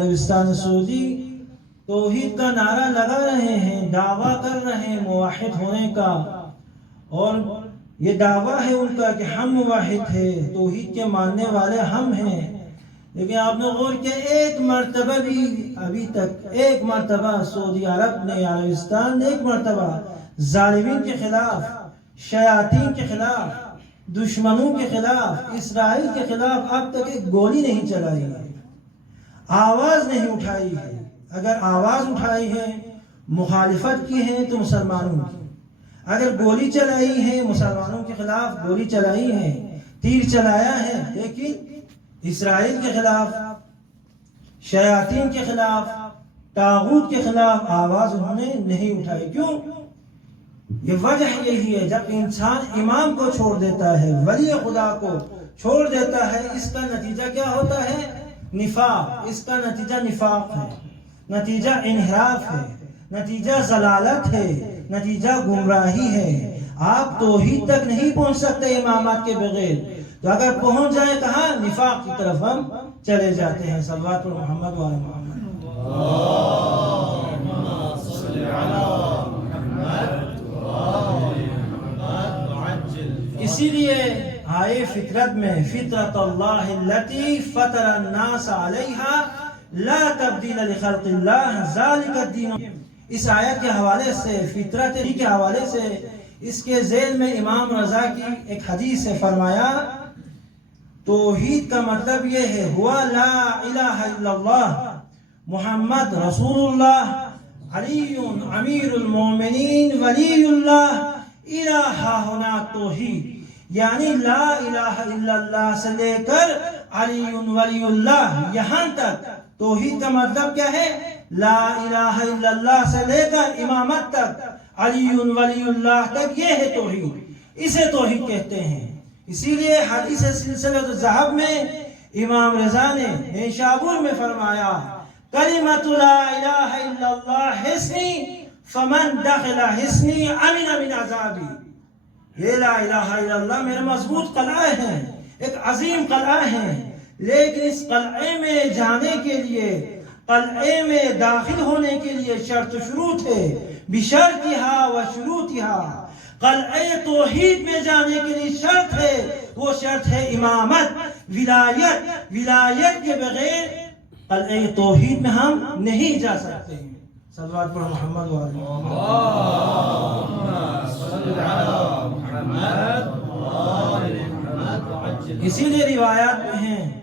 عربستان سعودی توحید کا نعرہ لگا رہے ہیں، دعویٰ کر رہے ہیں موحد ہونے کا، اور یہ دعویٰ ہے ان کا کہ ہم موحد ہیں، توحید کے ماننے والے ہم ہیں، لیکن آپ نے غور کیا ایک مرتبہ بھی ابھی تک، ایک مرتبہ سعودی عرب نے، عربستان نے ایک مرتبہ ظالمین کے خلاف، شیاطین کے خلاف، دشمنوں کے خلاف، اسرائیل کے خلاف اب تک ایک گولی نہیں چلائی ہے، آواز نہیں اٹھائی ہے۔ اگر آواز اٹھائی ہے، مخالفت کی ہے تو مسلمانوں کی، اگر گولی چلائی ہے مسلمانوں کے خلاف، گولی چلائی ہے، تیر چلایا ہے، لیکن اسرائیل کے خلاف، شیاطین کے خلاف، طاغوت کے خلاف آواز انہوں نے نہیں اٹھائی۔ کیوں؟ یہ وجہ یہی ہے، جب انسان امام کو چھوڑ دیتا ہے، ولی خدا کو چھوڑ دیتا ہے، اس کا نتیجہ کیا ہوتا ہے؟ نفاق۔ اس کا نتیجہ نفاق ہے، نتیجہ انحراف ہے، نتیجہ ضلالت ہے، نتیجہ گمراہی ہے۔ آپ توحید تک نہیں پہنچ سکتے امامات کے بغیر، تو اگر پہنچ جائے کہاں؟ نفاق کی طرف ہم چلے جاتے ہیں۔ صلوات پر محمد و آل محمد۔ اسی لیے آئے فطرت میں، فطرت اللہ التي فطر الناس علیہا لا تبدیل لخلق اللہ ذالک الدین۔ اس آیت کے حوالے سے، فطرت کے حوالے سے، اس کے ذیل میں امام رضا کی ایک حدیث سے فرمایا توحید کا مطلب یہ ہے ہوا لا الہ الا اللہ محمد رسول اللہ علی امیر المومنین ولی اللہ الہ ہونا توحید، یعنی لا الہ الا اللہ سے لے کر علی ولی اللہ یہاں تک توحید کا مطلب کیا ہے؟ لا الہ الا اللہ سے لے کر امامت تک، علی ولی اللہ تک، یہ ہے توحید، اسے توحید کہتے ہیں۔ اسی لیے حدیث سلسلۃ الذہب میں امام رضا نے نیشابور میں فرمایا کلمۃ لا الہ الا اللہ حصنی فمن دخل حصنی امن من عذابی۔ یہ لا الہ الا اللہ میرے مضبوط قلعہ ہیں، ایک عظیم قلعہ ہیں، لیکن اس قلعے میں جانے کے لیے، قلعے میں داخل ہونے کے لیے شرط شروط ہے، بشرطہا و شروطہا۔ قلعہ توحید میں جانے کے لیے شرط ہے، وہ شرط ہے امامت، ولایت۔ ولایت کے بغیر قلعہ توحید میں ہم نہیں جا سکتے ہیں۔ صلوات پر محمد و آل محمد۔ اسی لیے روایات میں ہیں